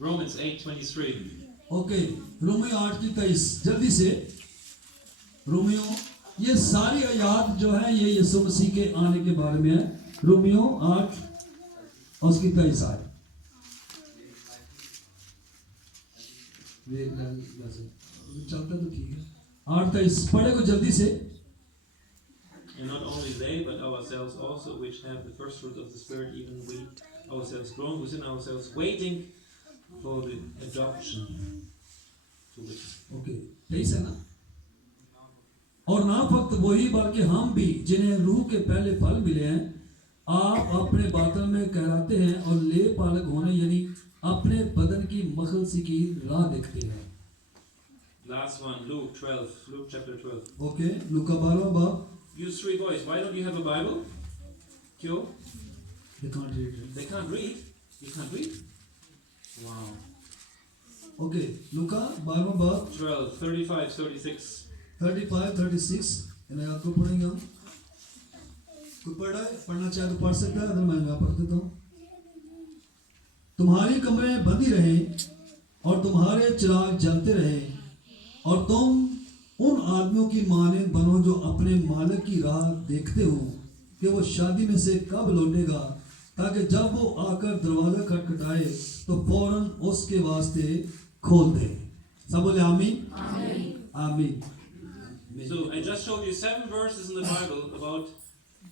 Romans 8:23. Okay, Romeo 8:23 जल्दी से। Romeo, ये सारी आयत जो है ये यीशु मसीह के आने के बारे में है। रोमियो 8 और उसकी 23 आयत। चलता तो ठीक है। 8:23 पढ़े को जल्दी से। And not only they, but ourselves also, which have the first fruit of the Spirit, even we ourselves grown within ourselves, waiting for the adoption to wit. Okay, 23 है ना। और ना फक्त वही बल्कि हम भी जिन्हें रूह के पहले फल मिले हैं, आप अपने बातों में कहलाते हैं और ले पालक होने यानी अपने बदन की मखलसी की राह देखते हैं। Last one, Luke chapter 12. Okay, लूका 12वां बाब। You three boys, why don't you have a Bible? Kyo? They can't read it. They can't read? You can't read? Wow. Okay, लूका 12वां बाब 12, 35, 36. 35, 36 इन आयत को पढ़ेंगे हम। कोई पढ़ना चाहे तो पढ़ सकता है, अगर मैं यहाँ पढ़ देता हूँ। तुम्हारी कमरें बंदी रहें और तुम्हारे चिराग जलते रहें, और तुम उन आदमियों की मानंद बनो जो अपने मालिक की राह देखते हो कि वो शादी में से कब लौटेगा, ताकि जब वो आकर दरवाजा खटखटाए तो फौरन उसके वास्ते खोल दे। सब बोले आमीन। आमीन। So I just showed you 7 verses in the Bible about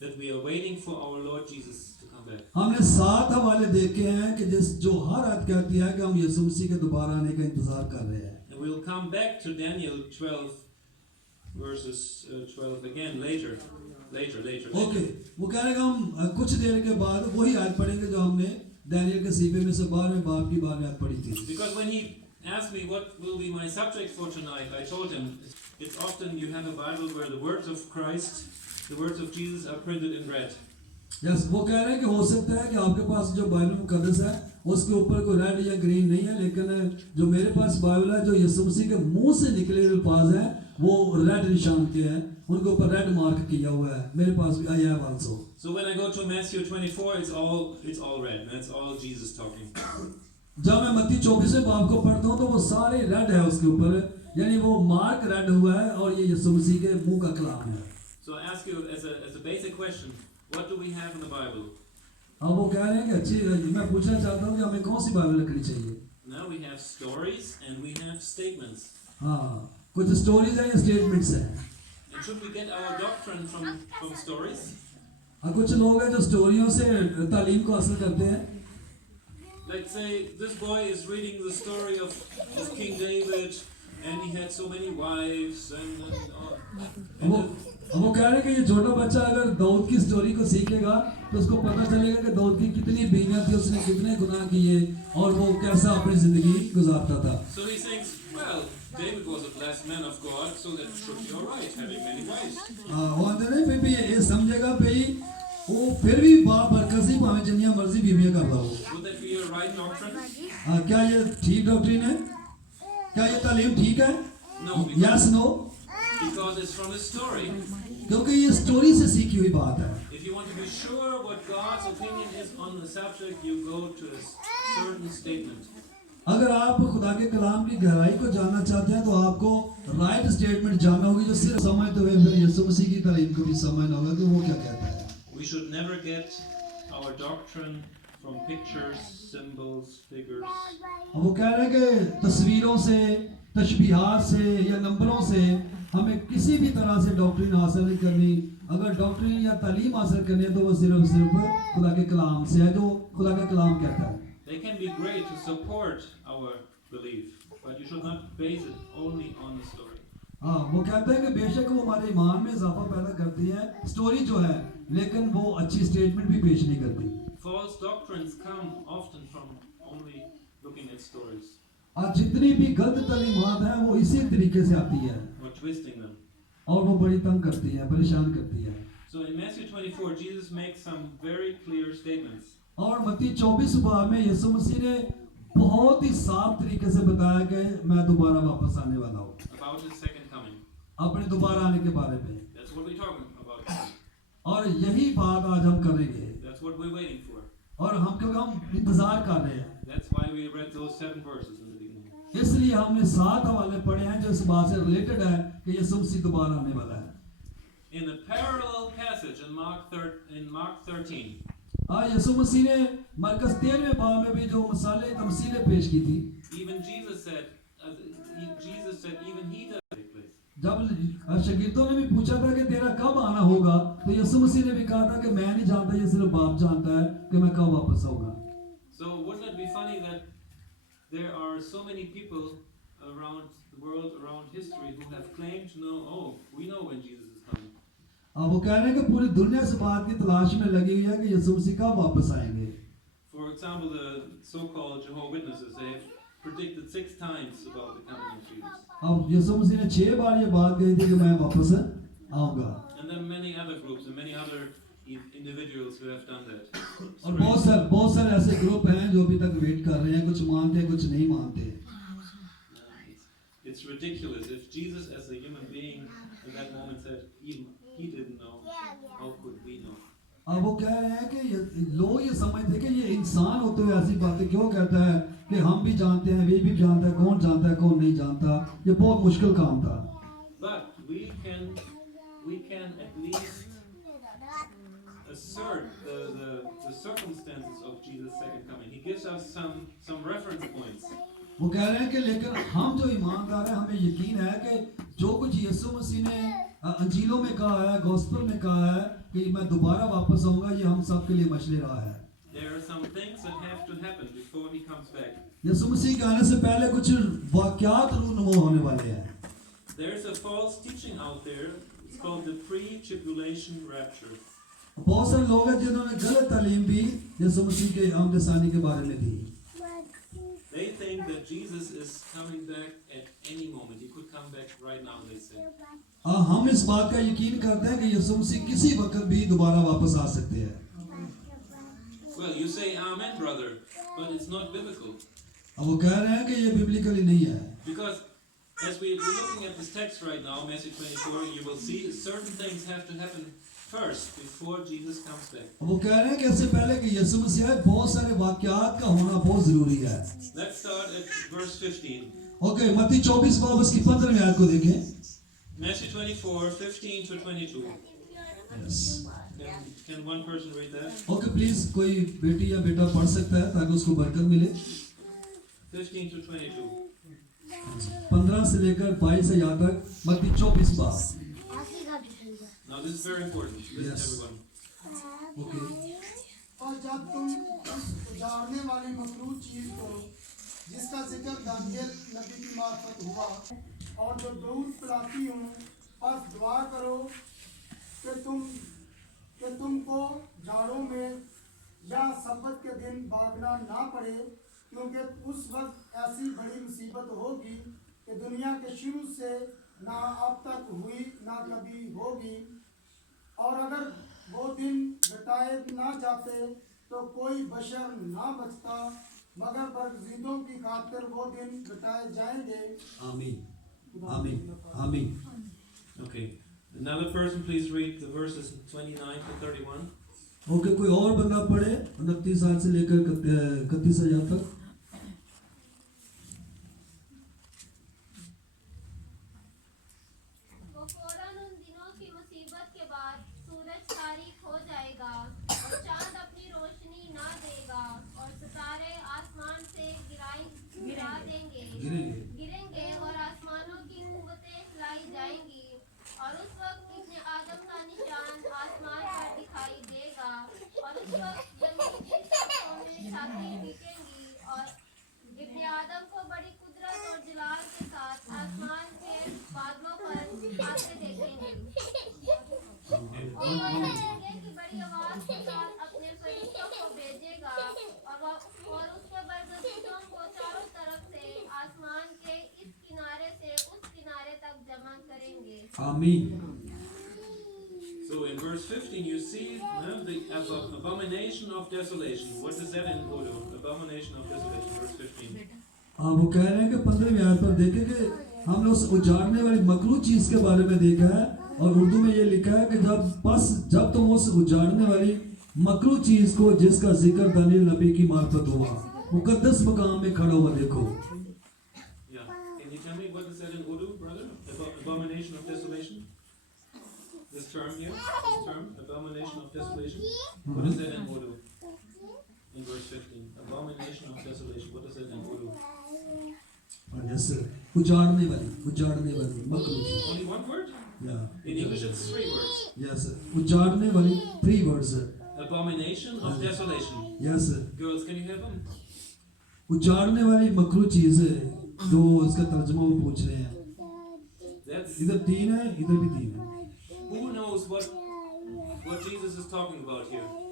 that we are waiting for our Lord Jesus to come back. हमने 7 हवाले देखे हैं कि जिस जो हर आयत कहती है कि हम यीशु मसीह के दोबारा आने का इंतजार कर रहे हैं। And we'll come back to Daniel 12 verses 12 again later. Okay, वो कह रहे हैं कि हम कुछ देर के बाद वही आयत पढ़ेंगे जो हमने दानियल के सीफे में से 12वें बाब की 12वीं आयत पढ़ी थी। Because when he asked me what will be my subject for tonight, I told him it's often you have a Bible where the words of Christ, the words of Jesus are printed in red. Yes, वो कह रहे हैं कि हो सकता है कि आपके पास जो बाइबल मुकद्दस है उसके ऊपर कोई रेड या ग्रीन नहीं है, लेकिन जो मेरे पास बाइबल है जो यीशु मसीह के मुंह से निकले हुए अल्फाज हैं वो रेड निशान के हैं, उनके ऊपर रेड मार्क किया हुआ है। मेरे पास भी I have also. So when I go to Matthew 24, it's all red. That's all Jesus talking. जब मैं मत्ती 24वें बाब को पढ़ता हूँ तो वो सारे रेड है उसके ऊपर, यानी वो मार्क रेड हुआ है और ये यीशु मसीह के मुंह का कलाम है। So I ask you as a basic question, what do we have in the Bible? अब वो कह रहे हैं कि अच्छी, मैं पूछना चाहता हूँ कि हमें कौन सी बाइबल रखनी चाहिए। Now we have stories and we have statements. हाँ, कुछ स्टोरीज हैं या स्टेटमेंट्स हैं। And should we get our doctrine from stories? कुछ लोग हैं जो स्टोरियों से तालीम को हासिल करते हैं। Like say this boy is reading the story of King David and he had so many wives and वो कह रहे हैं कि ये छोटा बच्चा अगर दाऊद की स्टोरी को सीखेगा तो उसको पता चलेगा कि दाऊद की कितनी बीवियां थी, उसने कितने गुनाह किए और वो कैसा अपनी जिंदगी गुजारता था। So he thinks, well, David was a blessed man of God, so that should be all right having many wives. वो अंदर नहीं फिर भी ये समझेगा भाई वो फिर भी बाप बरकत से भावे जितनी मर्जी बीवियां कर रहा हो। Would that be a right doctrine? क्या ये ठीक डॉक्ट्रिन है? क्या ये तालीम ठीक है? No. Yes, no. Because it's from a story. क्योंकि ये स्टोरी से सीखी हुई बात है। If you want to be sure what God's opinion is on the subject, you go to a certain statement. अगर आप खुदा के कलाम की गहराई को जानना चाहते हैं तो आपको राइट स्टेटमेंट जानना होगी जो सिर्फ समझते हुए फिर यीशु मसीह की तालीम को भी समझना होगा कि वो क्या कहता है। We should never get our doctrine from pictures, symbols, figures. वो कह रहे हैं कि तस्वीरों से, तशबीहात से या नंबरों से हमें किसी भी तरह से डॉक्ट्रिन हासिल नहीं करनी। अगर डॉक्ट्रिन या तालीम हासिल करनी है तो वो सिर्फ खुदा के कलाम से है, जो खुदा का कलाम कहता है। They can be great to support our belief, but you should not base it only on the story. हाँ, वो कहते हैं कि बेशक वो हमारे ईमान में इजाफा पैदा करती है स्टोरी जो है, लेकिन वो अच्छी स्टेटमेंट भी पेश नहीं करती। False doctrines come often from only looking at stories. और जितनी भी गलत तालीमात हैं वो इसी तरीके से आती है Or twisting them. और वो बड़ी तंग करती है, परेशान करती है। So in Matthew 24, Jesus makes some very clear statements. और मत्ती 24 बाब में यीशु मसीह ने बहुत ही साफ तरीके से बताया कि मैं दोबारा वापस आने वाला हूँ। About his second coming. अपने दोबारा आने के बारे में। That's what we're talking about. और यही बात आज हम करेंगे। That's what we're waiting for. और हम क्योंकि हम इंतजार कर रहे हैं। That's why we we read those 7 verses in the beginning. इसलिए हमने 7 हवाले पढ़े हैं जो इस बात से रिलेटेड है कि यीशु मसीह दोबारा आने वाला है. In a parallel passage in Mark 13, यीशु मसीह ने मरकस 13वें बाब में भी जो तमसीलें पेश की थी. even Jesus said even he does take place. जब शागिर्दों ने भी पूछा था कि तेरा कब आना होगा, तो यीशु मसीह ने भी कहा था कि मैं नहीं जानता, ये सिर्फ बाप जानता है कि मैं कब वापस आऊंगा. So wouldn't it be funny that there are so many people around the world, around history, who have claimed to know, oh, we know when Jesus is coming. अब वो कह रहे हैं कि पूरी दुनिया से बात की तलाश में लगी हुई है कि यीशु मसीह कब वापस आएंगे. For example, the so-called Jehovah's Witnesses, they have predicted 6 times about the coming of Jesus. अब यीशु मसीह ने 6 बार ये बात कही थी कि मैं वापस आऊंगा. And then many other groups and many other individuals who have done that. और बहुत सारे ऐसे ग्रुप हैं जो अभी तक वेट कर रहे हैं, कुछ मानते हैं कुछ नहीं मानते. It's ridiculous. If Jesus as a human being in that moment said he didn't know, how could we know? अब वो कह रहे हैं कि लोग ये समझते कि ये इंसान होते हुए ऐसी बातें क्यों कहता है कि हम भी जानते हैं, वे भी जानता है, कौन जानता है कौन नहीं जानता. ये बहुत मुश्किल काम था. But we can at least assert the circumstances of Jesus' second coming. He gives us some reference points. वो कह रहे हैं कि लेकिन हम जो ईमानदार हैं हमें यकीन है कि जो कुछ यीशु मसीह ने अंजीलों में कहा है, गॉस्पेल में कहा है कि मैं दोबारा वापस आऊंगा, ये हम सब के लिए मसले रहा है. There are some things that have to happen before he comes back. यीशु मसीह के आने से पहले कुछ वाकयात रूनुमा होने वाले हैं. There is a false teaching out there. It's called the pre-tribulation rapture. बहुत सारे लोग हैं जिन्होंने गलत तालीम भी यीशु मसीह के आमदसानी के बारे में दी. They think that Jesus is coming back at any moment. He could come back right now, they say. हम इस बात का यकीन करते हैं कि यीशु मसीह किसी वक्त भी दोबारा वापस आ सकते हैं. Well, you say amen, brother, but it's not biblical. अब वो कह रहे हैं कि ये बिब्लिकली नहीं है. Because as we're looking at this text right now, Matthew 24, you will see certain things have to happen first before Jesus comes back. अब वो कह रहे हैं कि इससे पहले कि यीशु मसीह आए बहुत सारे वाकयात का होना बहुत जरूरी है. Let's start at verse 15. Okay, मत्ती 24 बाब उसकी 15वीं आयत को देखें. Matthew 24, 15 to 22. Yes. Can one person read that? Okay, please कोई बेटी या बेटा पढ़ सकता है ताकि उसको बरकत मिले. 15 to 22. 15 से लेकर 22 हजार तक मत्ती 24 बाब. Now this is very important. Listen, Yes. everyone. Okay. और जब तुम उस उजाड़ने वाली मखलूक चीज को जिसका जिक्र दानियल नबी की मार्फत हुआ और जो दूध पिलाती हूँ, बस दुआ करो कि तुमको जाड़ों में या सब्बत के दिन भागना ना पड़े, क्योंकि उस वक्त ऐसी बड़ी मुसीबत होगी कि दुनिया के शुरू से ना अब तक हुई ना कभी होगी. और अगर वो दिन घटाए ना जाते तो कोई बशर ना बचता, मगर बरगज़ीदों की खातिर वो दिन घटाए जाएंगे. आमीन. आमीन. आमीन. Okay. Another person, please read the verses 29 to 31. Okay, कोई और बंदा पढ़े 29 साल से लेकर 31 हजार तक. वो फौरन उन दिनों की मुसीबत के बाद सूरज तारीक हो जाएगा और चांद अपनी रोशनी ना देगा और सितारे आसमान से गिरा देंगे गिरेंगे और आसमानों की कुव्वतें हिलाई जाएंगी. और उस वक्त इब्ने आदम का निशान आसमान पर दिखाई देगा और उस वक्त जमीन की सतहों में छाती पीटेंगी और इब्ने आदम को बड़ी कुदरत और जलाल के साथ आसमान के बादलों पर आते देखेंगे. और वो कहेंगे कि बड़ी आवाज के साथ अपने फरिश्तों को भेजेगा और उसके बरगज़ीदों को चारों तरफ से आसमान के इस किनारे से उस किनारे तक जमा करेंगे. आमीन. So in verse 15 you see the abomination of desolation. What is that in Urdu? Abomination of desolation, verse 15. वो कह रहे हैं कि 15वीं आयत पर देखें कि हम लोग उजाड़ने वाली मकरूह चीज के बारे में देखा है और उर्दू में ये लिखा है कि जब तुम उस उजाड़ने वाली मकरूह चीज को जिसका जिक्र दानियल नबी की मार्फत हुआ, मुकद्दस मकाम में खड़ा हुआ देखो। Yeah. Can you tell me what is that in Urdu, brother? Abomination of desolation? This term here? This term? Abomination of desolation? What is that in Urdu? In verse 15. Abomination of desolation. What is that in Urdu? Yes, sir. उजाड़ने वाली मकरूची। Only one word? Yeah. In English it's 3 words. Yes, sir. उजाड़ने वाली 3 words, sir. Abomination of desolation. Yes, sir. Girls, can you help them? उजाड़ने वाली मकरू चीज है जो इसका तर्जुमा वो पूछ रहे हैं। That's, इधर 3 है, इधर भी 3 है। who knows what Jesus is talking about here?